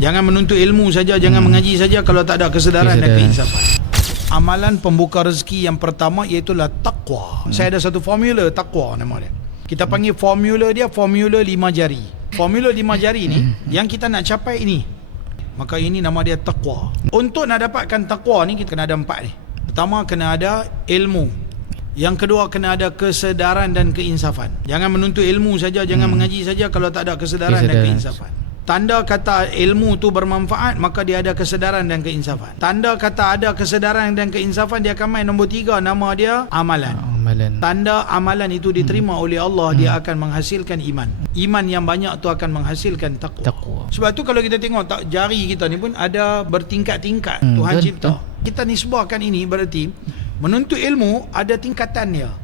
Jangan menuntut ilmu saja, jangan mengaji saja kalau tak ada kesedaran dan keinsafan. Amalan pembuka rezeki yang pertama iaitulah taqwa. Saya ada satu formula taqwa nama dia. Kita panggil formula dia formula 5 jari. Formula 5 jari ni yang kita nak capai ini. Maka ini nama dia taqwa. Untuk nak dapatkan taqwa ni kita kena ada 4 ni. Pertama kena ada ilmu. Yang kedua kena ada kesedaran dan keinsafan. Jangan menuntut ilmu saja, jangan mengaji saja kalau tak ada kesedaran dan keinsafan. Tanda kata ilmu tu bermanfaat, maka dia ada kesedaran dan keinsafan. Tanda kata ada kesedaran dan keinsafan, dia akan main nombor 3, nama dia amalan. Tanda amalan itu diterima oleh Allah, dia akan menghasilkan iman. Iman yang banyak tu akan menghasilkan taqwa. Sebab tu kalau kita tengok jari kita ni pun ada bertingkat-tingkat Tuhan cipta. Kita nisbahkan ini berarti menuntut ilmu ada tingkatannya.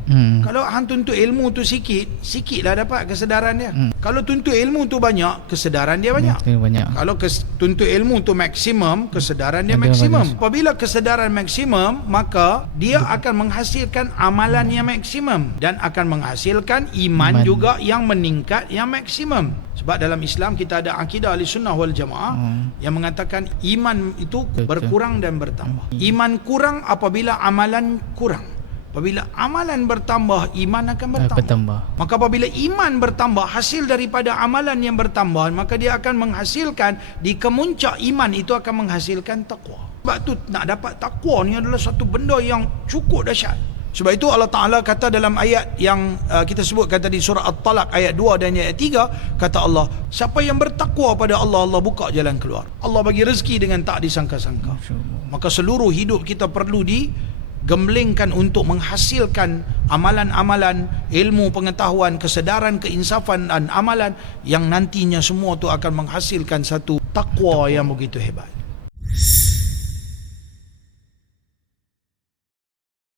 Kalau hang tuntut ilmu tu sikitlah dapat kesedaran dia. Kalau tuntut ilmu tu banyak, kesedaran dia banyak. Kalau tuntut ilmu tu maksimum, kesedaran dia maksimum. Apabila kesedaran maksimum, maka dia akan menghasilkan amalan yang maksimum dan akan menghasilkan iman juga yang meningkat yang maksimum. Sebab dalam Islam kita ada akidah Ahlussunnah wal Jamaah yang mengatakan iman itu berkurang dan bertambah. Iman kurang apabila amalan kurang. Apabila amalan bertambah, iman akan bertambah. Maka apabila iman bertambah, hasil daripada amalan yang bertambah, maka dia akan menghasilkan di kemuncak iman itu akan menghasilkan taqwa. Sebab tu nak dapat taqwa ni adalah satu benda yang cukup dahsyat. Sebab itu Allah Ta'ala kata dalam ayat yang kita sebutkan tadi, surah At-Talaq ayat 2 dan ayat 3, kata Allah, siapa yang bertakwa pada Allah, Allah buka jalan keluar. Allah bagi rezeki dengan tak disangka-sangka. Maka seluruh hidup kita perlu digemblengkan untuk menghasilkan amalan-amalan, ilmu, pengetahuan, kesedaran, keinsafan dan amalan yang nantinya semua tu akan menghasilkan satu takwa yang begitu hebat.